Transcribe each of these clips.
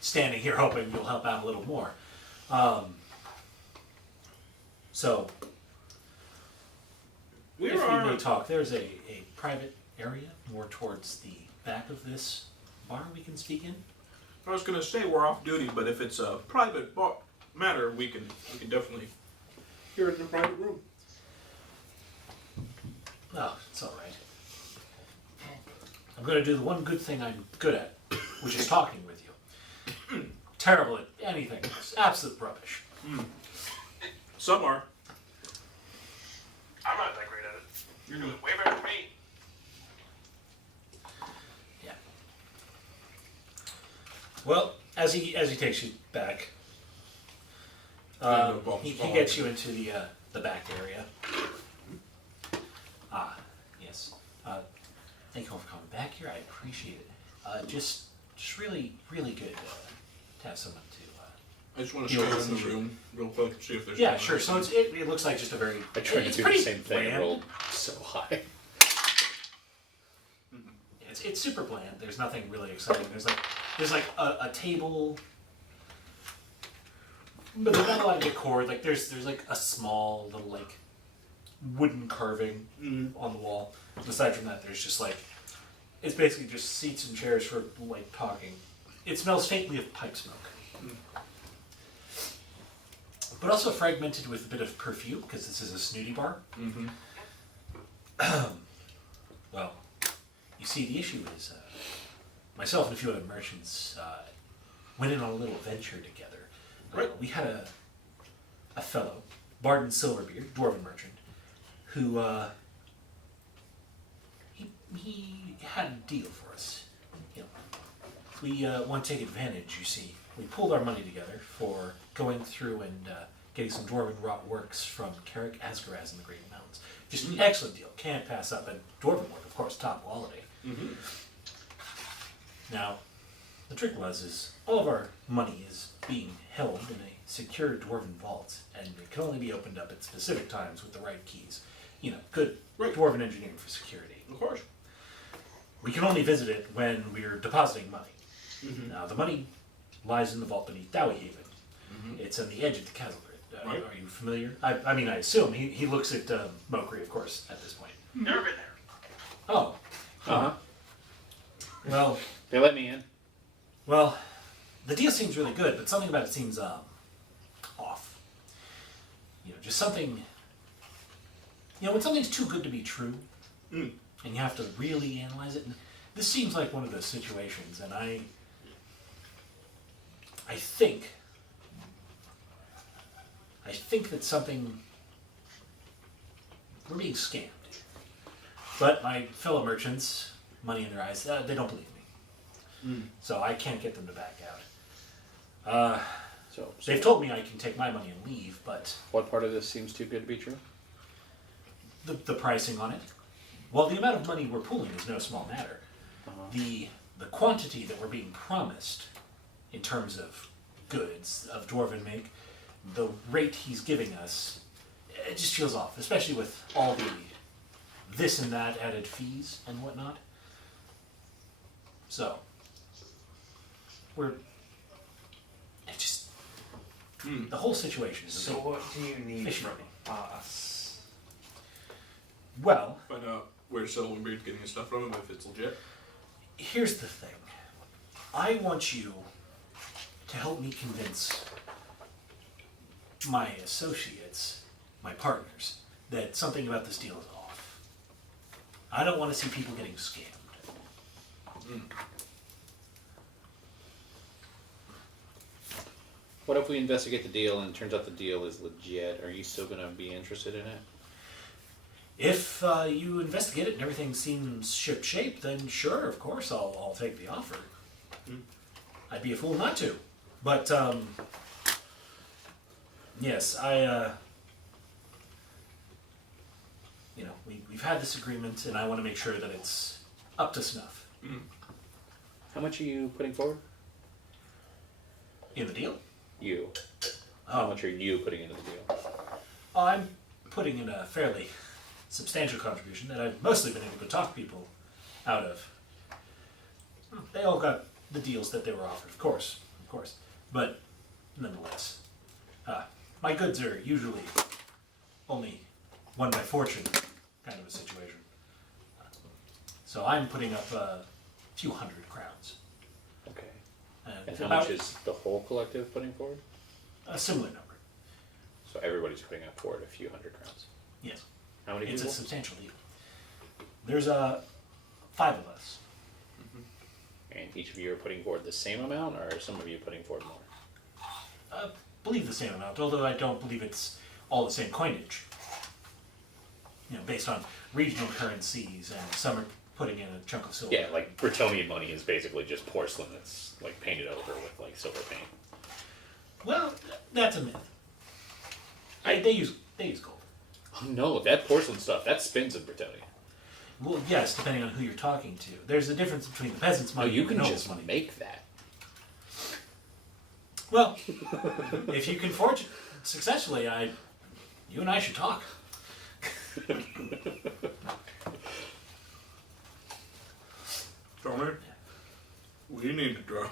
standing here hoping you'll help out a little more. So, if we may talk, there's a private area more towards the back of this bar we can speak in. I was going to say we're off duty, but if it's a private matter, we can definitely hear it in a private room. Oh, it's all right. I'm going to do the one good thing I'm good at, which is talking with you. Terrible at anything. It's absolute rubbish. Some are. I'm not that great at it. You're doing way better than me. Yeah. Well, as he takes you back, he gets you into the back area. Yes. Thank you all for coming back here. I appreciate it. Just really, really good to have someone to. I just want to scan in the room real quick and see if there's. Yeah, sure. So it looks like just a very. I tried to do the same thing. I rolled so high. It's super bland. There's nothing really exciting. There's like a table, but there's not a lot of decor. Like there's like a small little like wooden carving on the wall. Aside from that, there's just like it's basically just seats and chairs for like talking. It smells faintly of pipe smoke. But also fragmented with a bit of perfume, because this is a snooty bar. Well, you see, the issue is myself and a few other merchants went in on a little venture together. Right. We had a fellow, Barden Silverbeard, dwarven merchant, who he had a deal for us. You know, we want to take advantage, you see. We pulled our money together for going through and getting some dwarven wrought works from Carrick Asgaraz in the Great Mountains. Just an excellent deal. Can't pass up. And dwarven work, of course, top quality. Now, the trick is all of our money is being held in a secure dwarven vault, and it can only be opened up at specific times with the right keys. You know, good dwarven engineering for security. Of course. We can only visit it when we're depositing money. Now, the money lies in the vault beneath Dowie Haven. It's on the edge of the castle grid. Right. Are you familiar? I mean, I assume. He looks at Mokri, of course, at this point. Never been there. Oh. Well, They let me in. well, the deal seems really good, but something about it seems off. You know, just something. You know, when something's too good to be true, and you have to really analyze it. And this seems like one of those situations, and I think that something we're being scammed. But my fellow merchants, money in their eyes, they don't believe me. So I can't get them to back out. So They've told me I can take my money and leave, but what part of this seems too good to be true? the pricing on it, well, the amount of money we're pooling is no small matter. The quantity that we're being promised in terms of goods of dwarven make, the rate he's giving us, it just feels off, especially with all the this and that added fees and whatnot. So it just the whole situation is a So bit what do you need fishy from for me. us? Well, Find out where Silverbeard's getting his stuff from, if it's legit. here's the thing. I want you to help me convince my associates, my partners, that something about this deal is off. I don't want to see people getting scammed. What if we investigate the deal and it turns out the deal is legit? Are you still going to be interested in it? If you investigate it and everything seems ship-shape, then sure, of course, I'll take the offer. I'd be a fool not to. But, yes, you know, we've had this agreement, and I want to make sure that it's up to snuff. How much are you putting forward? In the deal? You. How much are you putting into the deal? I'm putting in a fairly substantial contribution that I've mostly been able to talk people out of. They all got the deals that they were offered, of course. of course. But nonetheless, my goods are usually only won by fortune kind of a situation. So I'm putting up a few hundred crowns. Okay. And And how about much is the whole collective putting forward? a similar number. So everybody's putting up forward a few hundred crowns. Yes. How many It's a people? substantial deal. There's 5 of us. And each of you are putting forward the same amount, or are some of you putting forward more? I believe the same amount, although I don't believe it's all the same coinage. Based on regional currencies, and some are putting in a chunk of silver. Yeah, like Bretonian money is basically just porcelain that's like painted over with like silver paint. Well, that's a myth. They use gold. Oh no, that porcelain stuff, that spins in Bretonia. Well, yes, depending on who you're talking to. There's a difference between the peasants' No, money you and the can nobles' just money. make that. Well, if you can forge it successfully, you and I should talk. Drummer, we need to draw.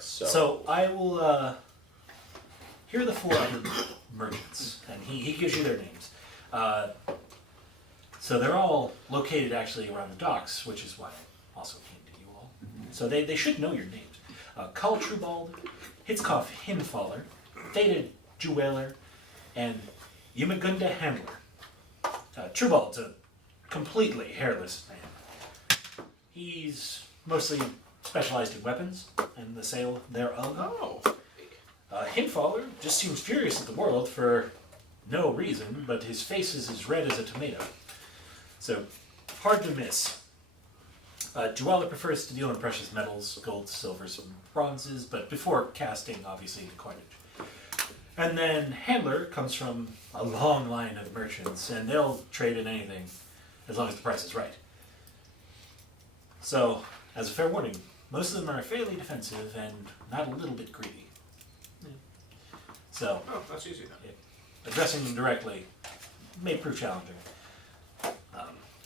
So I will. Here are the 4 other merchants, and he gives you their names. So they're all located actually around the docks, which is why I also came to you all. So they should know your names. Cull Trubald, Hitzkoff Hinfaller, Theta Jeweler, and Yamagunda Handler. Trubald's a completely hairless man. He's mostly specialized in weapons and the sale thereof. Oh. Hinfaller just seems furious at the world for no reason, but his face is as red as a tomato. So, hard to miss. Jeweler prefers to deal in precious metals, gold, silvers, and bronzes, but before casting, obviously, the coinage. And then Handler comes from a long line of merchants, and they'll trade in anything as long as the price is right. So, as a fair warning, most of them are fairly defensive and not a little bit greedy. So, Oh, that's easy then. addressing them directly may prove challenging.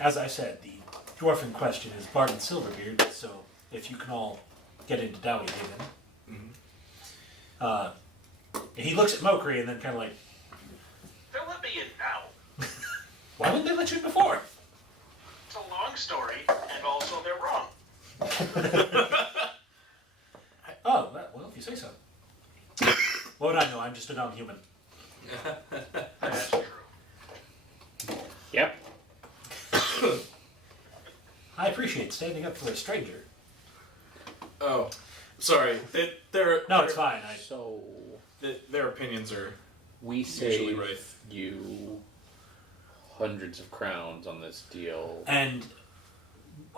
As I said, the dwarf in question is Barton Silverbeard, so if you can all get into Dowie Haven. He looks at Mokri and then kind of like, They'll let me in now. why wouldn't they let you in before? It's a long story, and also they're wrong. Oh, well, if you say so. What would I know? I'm just a dumb human. That's true. Yep. I appreciate standing up for a stranger. Oh, sorry. No, it's fine. So Their opinions are we usually save right. you hundreds of crowns on this deal. And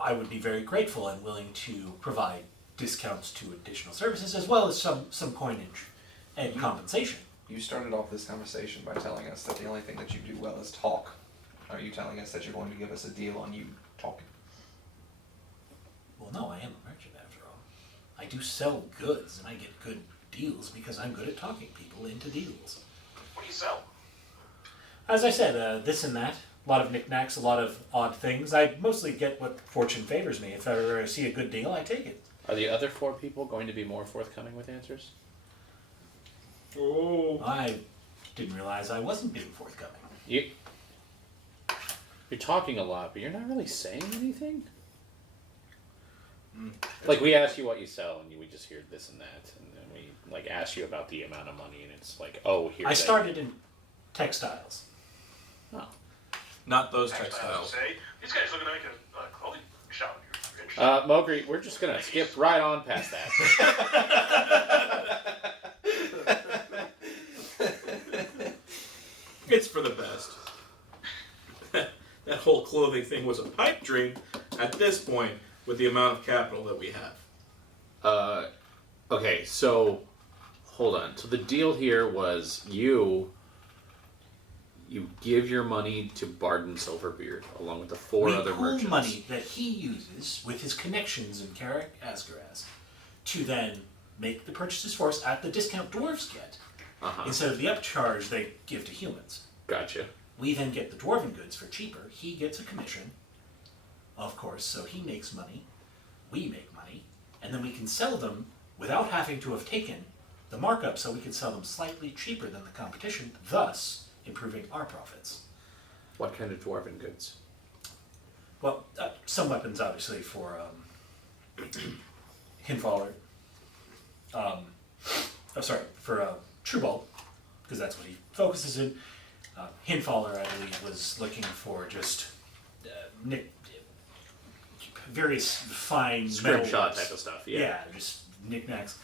I would be very grateful and willing to provide discounts to additional services as well as some coinage and compensation. You started off this conversation by telling us that the only thing that you do well is talk. Are you telling us that you're going to give us a deal on you talking? Well, no, I am a merchant after all. I do sell goods and I get good deals because I'm good at talking people into deals. What do you sell? As I said, this and that. A lot of knickknacks, a lot of odd things. I mostly get what fortune favors me. If I ever see a good deal, I take it. Are the other 4 people going to be more forthcoming with answers? Oh. I didn't realize I wasn't being forthcoming. You're talking a lot, but you're not really saying anything. Like we ask you what you sell, and we just hear this and that, and then we like ask you about the amount of money, and it's like, oh, here. I started in textiles. Oh. Not those Textiles. textiles. Say, these guys looking to make a clothing shop. You're interested. Mowgli, we're just gonna skip right on past that. It's for the best. That whole clothing thing was a pipe dream at this point with the amount of capital that we have. Okay, so hold on. So the deal here was you give your money to Barden Silverbeard along with the 4 We other pool merchants. money that he uses with his connections in Karak Asgaraz to then make the purchases for us at the discount dwarves get, instead of the upcharge they give to humans. Gotcha. We then get the dwarven goods for cheaper. He gets a commission, of course, so he makes money. We make money. and then we can sell them without having to have taken the markup, so we can sell them slightly cheaper than the competition, thus improving our profits. What kind of dwarven goods? Well, some weapons, obviously, for Hinfaller. For Truebald, because that's what he focuses in. Hinfaller, I believe, was looking for just various fine Scrimshaw metalworks. type of stuff, Yeah, just knickknacks.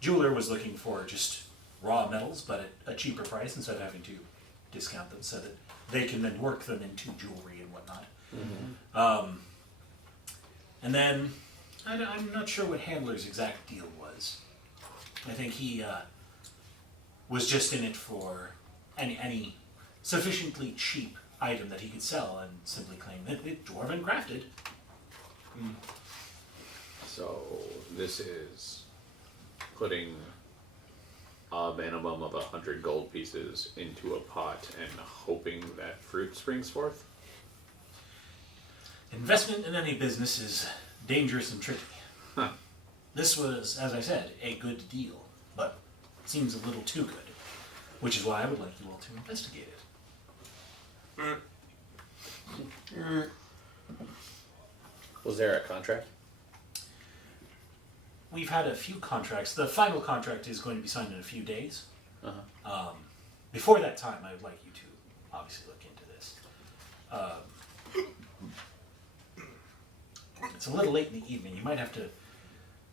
Jeweler was looking for just raw metals, but at a cheaper price instead of having to discount them, so that they can then work them into jewelry and whatnot. Mm-hmm. And then, I'm not sure what Handler's exact deal was. I think he was just in it for any sufficiently cheap item that he could sell and simply claim that it's dwarven crafted. So this is putting a minimum of 100 gold pieces into a pot and hoping that fruit springs forth. Investment in any business is dangerous and tricky. Huh. This was, as I said, a good deal, but it seems a little too good, which is why I would like you all to investigate it. Was there a contract? We've had a few contracts. The final contract is going to be signed in a few days. Uh-huh. Before that time, I would like you to obviously look into this. It's a little late in the evening. You might have to,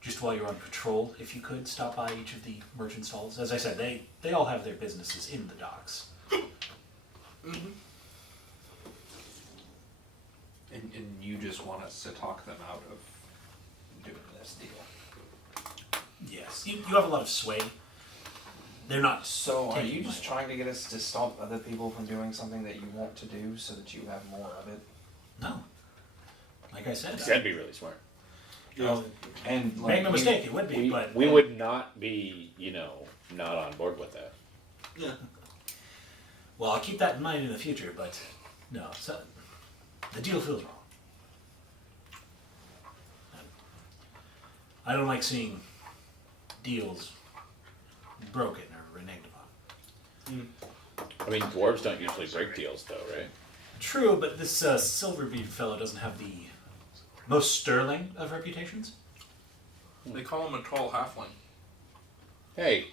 just while you're on patrol, if you could, stop by each of the merchant stalls. As I said, they all have their businesses in the docks. And you just want us to talk them out of doing this deal. Yes, you have a lot of sway. They're not. So are taking you just my- trying to get us to stop other people from doing something that you want to do so that you have more of it? No. Like I said, That'd be really smart. And like, make no mistake, it would be, but We would not be, not on board with that. Yeah. well, I'll keep that in mind in the future. But no, so the deal feels wrong. I don't like seeing deals broken or reneged upon. I mean, dwarves don't usually break deals, though, right? True, but this Silverbeard fellow doesn't have the most sterling of reputations. They call him a tall halfling. Hey,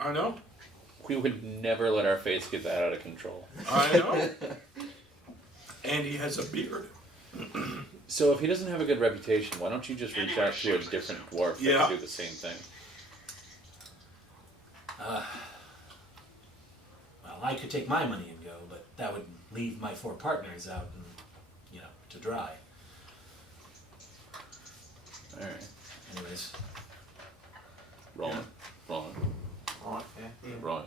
I know. we would never let our face get that out of control. I know. And he has a beard. So if he doesn't have a good reputation, why don't you just reach out to a different dwarf that Yeah. can do the same thing? Well, I could take my money and go, but that would leave my 4 partners out and, to dry. Alright. Anyways, Rolling. Alright, yeah. Right.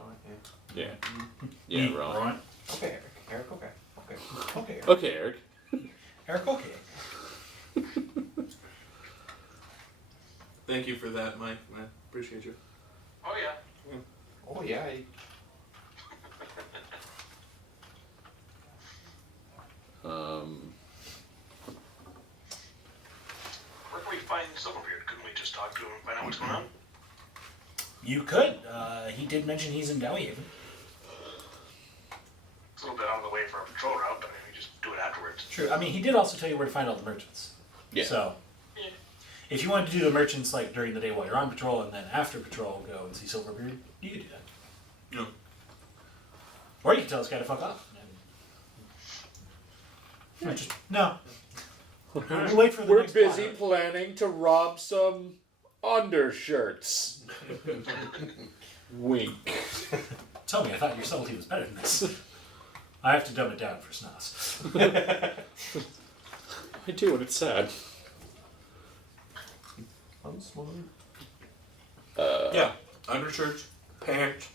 Yeah. Yeah. Yeah, rolling. Right. Okay, Eric. Eric, okay. Okay. Okay, Eric. Okay, Eric. Eric, okay. Thank you for that, Mike. I appreciate you. Oh yeah. Oh, yeah. Where can we find Silverbeard? Couldn't we just talk to him and find out what's going on? You could. He did mention he's in Dowiehaven. It's a little bit out of the way for our patrol route, but we just do it afterwards. True. I mean, he did also tell you where to find all the merchants. Yeah. So, Yeah. if you wanted to do the merchants like during the day while you're on patrol, and then after patrol go and see Silverbeard, you could do that. Yeah. Or you could tell this guy to fuck off. No. We'll wait for the We're next busy plot. planning to rob some undershirts. Wink. Tell me, I thought your subtlety was better than this. I have to dumb it down for Snoss. I do, and it's sad. I'm smart. Yeah. Undershirts, pants.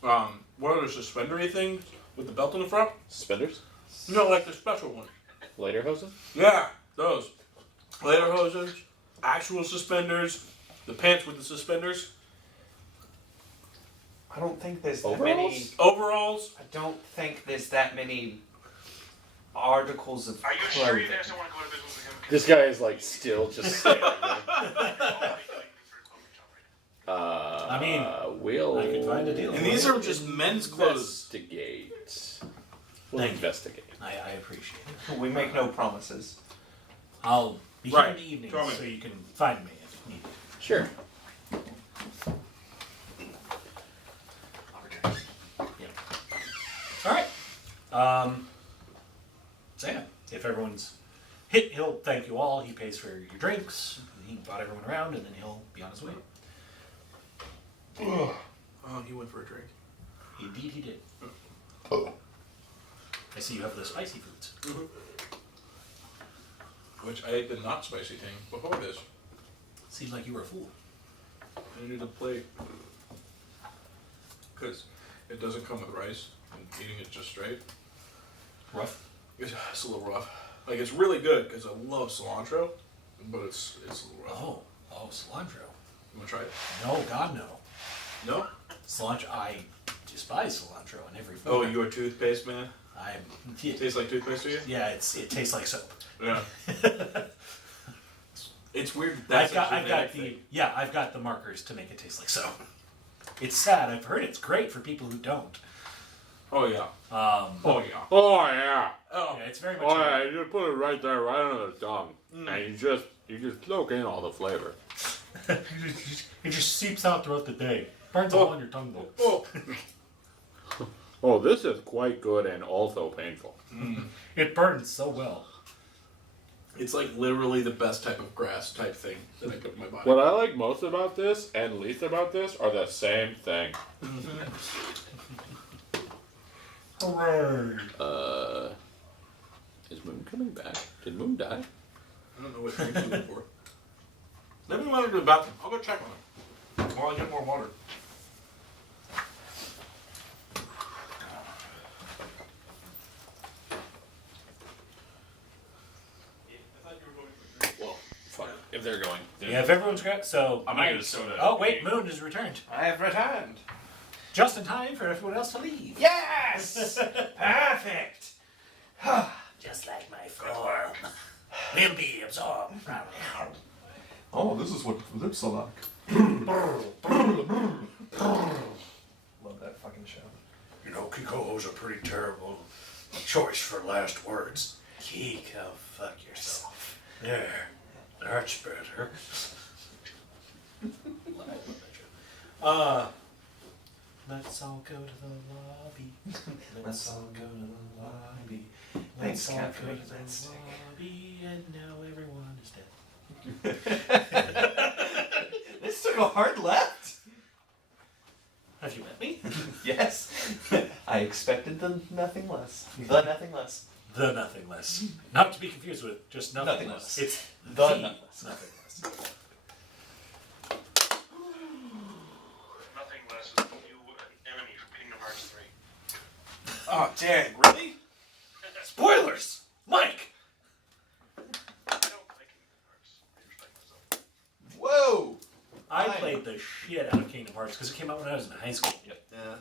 What are the suspendery things with the belt in the front? Suspenders? No, like the special one. Lederhosen? Yeah, those. Lederhosen, actual suspenders, the pants with the suspenders, I don't think there's that Overalls? many. overalls. I don't think there's that many articles of Are you sure clothing. you guys don't want to go to business with him? This guy is like still just staring. I mean, we'll. I could find a deal. And these are just men's clothes. Investigate. We'll Thank you. investigate. I appreciate it. We make no promises. I'll be Right. here in the evenings Tell me. so you can find me if needed. Sure. All right. So yeah, if everyone's hit, he'll thank you all. He pays for your drinks. He brought everyone around, and then he'll be on his way. Oh, he went for a drink. Indeed, he did. I see you have the spicy foods. Which I ate the not spicy thing before this. Seems like you were a fool. I need a plate. Because it doesn't come with rice. And eating it just straight. Rough. It's a little rough. Like, it's really good because I love cilantro. But it's a little rough. Oh, cilantro. You want to try it? No, God, no. No? Cilantro. I despise cilantro in every form. Oh, you're a toothpaste man? Yeah, Tastes like toothpaste to you? yeah, it tastes like soap. Yeah. It's weird. That's I've got the markers to make it taste like soap. It's sad. I've heard it's great for people who don't. Oh yeah. Oh yeah. Oh yeah. Oh. yeah, it's very much. Oh yeah. You just put it right there, right under the tongue, and you just soak in all the flavor. It just seeps out throughout the day. Burns a hole in your tongue though. Oh. Oh, this is quite good and also painful. It burns so well. It's like literally the best type of grass type thing that I put in my body. What I like most about this and least about this are the same thing. Hooray! Is Moon coming back? Did Moon die? I don't know what drink you look for. Let me run into the bathroom. I'll go check on it. While I get more water. Well, fuck. If they're going. Yeah, if everyone's got so. I'm gonna get a soda. Oh wait, Moon has returned. I have returned. Just in time for everyone else to leave. Yes! Perfect! Just like my form. Will be absorbed. Oh, this is what lips are like. Love that fucking show. You know, Kikoho's a pretty terrible choice for last words. Kiko, fuck yourself. There. That's better. Let's all go to the lobby. Let's all go to the lobby. Thanks, Let's all Cat, for go to making the that stick. lobby, and now everyone is dead. This took a hard left. Have you met me? Yes. I expected the nothing less. The nothing less. The nothing less. Not to be confused with just nothing, Nothing less. less. It's The the nothing less. nothing less. Nothing less than you, an enemy from Kingdom Hearts 3. Oh, dang. Really? Spoilers! Mike! I don't play Kingdom Hearts. I respect myself. Whoa! I played the shit out of Kingdom Hearts because it came out when I was in high school. Yep. Yeah.